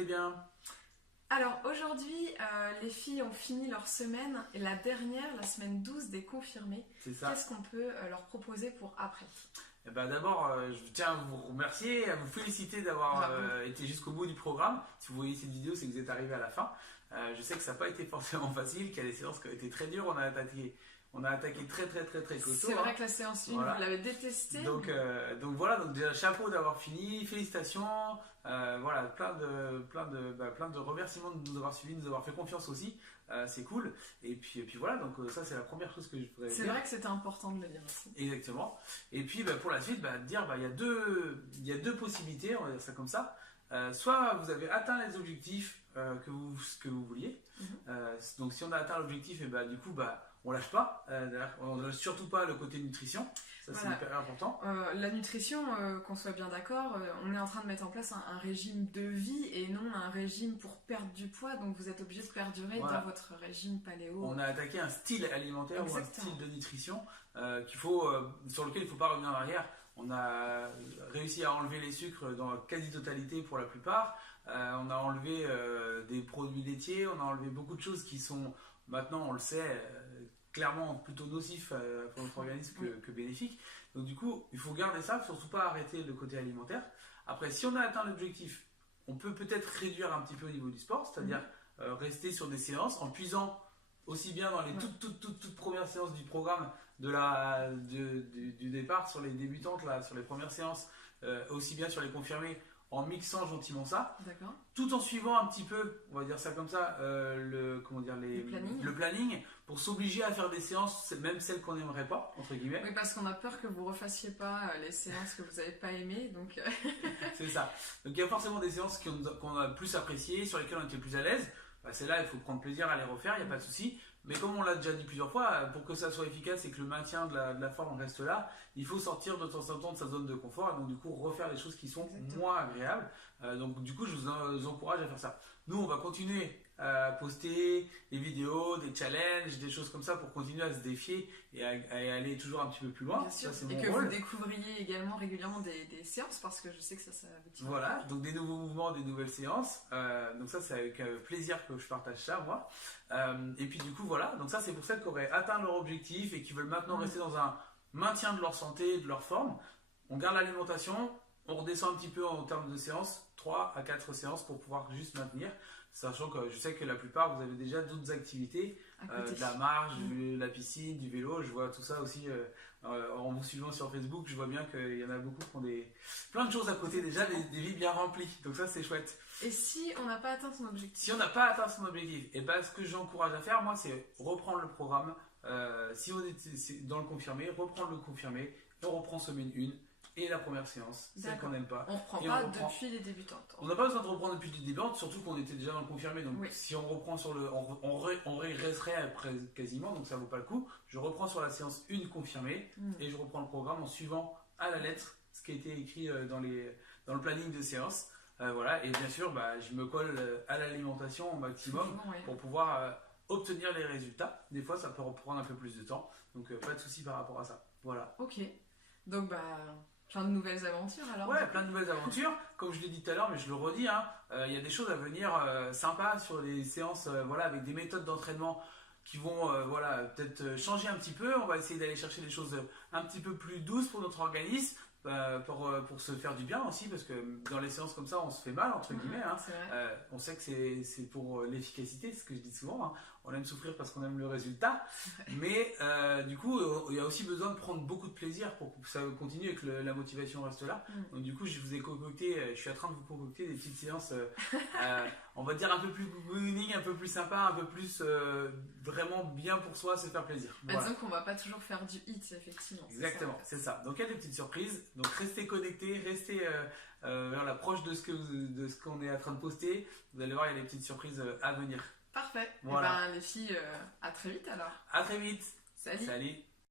allez bien? Alors aujourd'hui, les filles ont fini leur semaine et la dernière, la semaine 12 des confirmés. C'est ça. Qu'est-ce qu'on peut leur proposer pour après? Eh ben, d'abord, je tiens à vous remercier, à vous féliciter d'avoir été jusqu'au bout du programme. Si vous voyez cette vidéo, c'est que vous êtes arrivé à la fin. Je sais que ça n'a pas été forcément facile, qu'il y a des séances qui ont été très dures. On a attaqué très costaud. C'est vrai que la séance 1, voilà. Vous l'avez détestée. Donc voilà, donc déjà chapeau d'avoir fini, félicitations, voilà, plein de remerciements de nous avoir suivis, de nous avoir fait confiance aussi, c'est cool. Et puis voilà, donc ça c'est la première chose que je voudrais dire. C'est vrai que c'était important de le dire aussi. Exactement. Et puis pour la suite, dire il y a deux possibilités, on va dire ça comme ça. Soit vous avez atteint les objectifs que vous vouliez. Donc si on a atteint l'objectif, et du coup on lâche pas. On ne lâche surtout pas le côté nutrition. Ça c'est hyper important. La nutrition, qu'on soit bien d'accord, on est en train de mettre en place un régime de vie et non un régime pour perdre du poids. Donc vous êtes obligé de perdurer dans votre régime paléo. On a attaqué un style alimentaire. Exactement. Ou un style de nutrition sur lequel il ne faut pas revenir en arrière. On a réussi à enlever les sucres dans la quasi-totalité pour la plupart. On a enlevé des produits laitiers. On a enlevé beaucoup de choses qui sont maintenant, on le sait, clairement plutôt nocifs pour notre organisme que bénéfiques. Donc du coup, il faut garder ça, surtout pas arrêter le côté alimentaire. Après, si on a atteint l'objectif, on peut peut-être réduire un petit peu au niveau du sport, c'est-à-dire rester sur des séances en puisant aussi bien dans les toutes premières séances du programme du départ, sur les débutantes, là, sur les premières séances, aussi bien sur les confirmés, en mixant gentiment ça, tout en suivant un petit peu, on va dire ça comme ça, le planning, pour s'obliger à faire des séances, même celles qu'on n'aimerait pas, entre guillemets. Oui, parce qu'on a peur que vous ne refassiez pas les séances que vous n'avez pas aimées, donc... C'est ça. Donc il y a forcément des séances qu'on a plus appréciées, sur lesquelles on était plus à l'aise. Celles-là, il faut prendre plaisir à les refaire, il n'y a pas de souci. Mais comme on l'a déjà dit plusieurs fois, pour que ça soit efficace et que le maintien de la forme reste là, il faut sortir de temps en temps de sa zone de confort et donc du coup refaire les choses qui sont moins agréables. Donc du coup, je vous encourage à faire ça. Nous, on va continuer à poster des vidéos, des challenges, des choses comme ça pour continuer à se défier et à aller toujours un petit peu plus loin. Bien sûr. Ça, et que vous découvriez également régulièrement des séances, parce que je sais que ça vous tient. Voilà, donc des nouveaux mouvements, des nouvelles séances. Donc ça, c'est avec plaisir que je partage ça, moi. Et puis du coup, voilà, donc ça c'est pour celles qui auraient atteint leur objectif et qui veulent maintenant rester dans un maintien de leur santé, de leur forme. On garde l'alimentation, on redescend un petit peu en termes de séances, 3 à 4 séances pour pouvoir juste maintenir, sachant que je sais que la plupart vous avez déjà d'autres activités, de la marche, de la piscine, du vélo. Je vois tout ça aussi en vous suivant sur Facebook. Je vois bien qu'il y en a beaucoup qui ont plein de choses à côté déjà, des vies bien remplies, donc ça c'est chouette. Et si on n'a pas atteint son objectif? Si on n'a pas atteint son objectif, et ce que j'encourage à faire, moi, c'est reprendre le programme. Si on est dans le confirmé, reprendre le confirmé, on reprend semaine 1 et la première séance, celle qu'on n'aime pas. On ne reprend pas depuis les débutantes. On n'a pas besoin de reprendre depuis les débutantes, surtout qu'on était déjà dans le confirmé. Donc si on reprend sur on régresserait après quasiment, donc ça vaut pas le coup. Je reprends sur la séance 1 confirmée et je reprends le programme en suivant à la lettre ce qui a été écrit dans le planning de séance. Voilà, et bien sûr, je me colle à l'alimentation au maximum pour pouvoir obtenir les résultats. Des fois, ça peut reprendre un peu plus de temps, donc pas de souci par rapport à ça. Voilà. Ok, donc plein de nouvelles aventures alors. Ouais, plein de nouvelles aventures. Comme je l'ai dit tout à l'heure, mais je le redis, il y a des choses à venir sympas sur les séances, avec des méthodes d'entraînement qui vont peut-être changer un petit peu. On va essayer d'aller chercher des choses un petit peu plus douces pour notre organisme. Pour se faire du bien aussi, parce que dans les séances comme ça on se fait mal entre guillemets, on sait que c'est pour l'efficacité, c'est ce que je dis souvent, on aime souffrir parce qu'on aime le résultat, mais du coup il y a aussi besoin de prendre beaucoup de plaisir pour que ça continue et que la motivation reste là. Donc du coup je suis en train de vous concocter des petites séances on va dire un peu plus cocooning, un peu plus sympa, un peu plus vraiment bien pour soi, se faire plaisir. Disons qu'on va pas toujours faire du hit, effectivement. Exactement, c'est ça. Donc il y a des petites surprises. Donc restez connectés, restez vers l'approche de ce qu'on est en train de poster. Vous allez voir, il y a des petites surprises à venir. Parfait. Voilà. Les filles, à très vite alors. À très vite. Salut. Salut.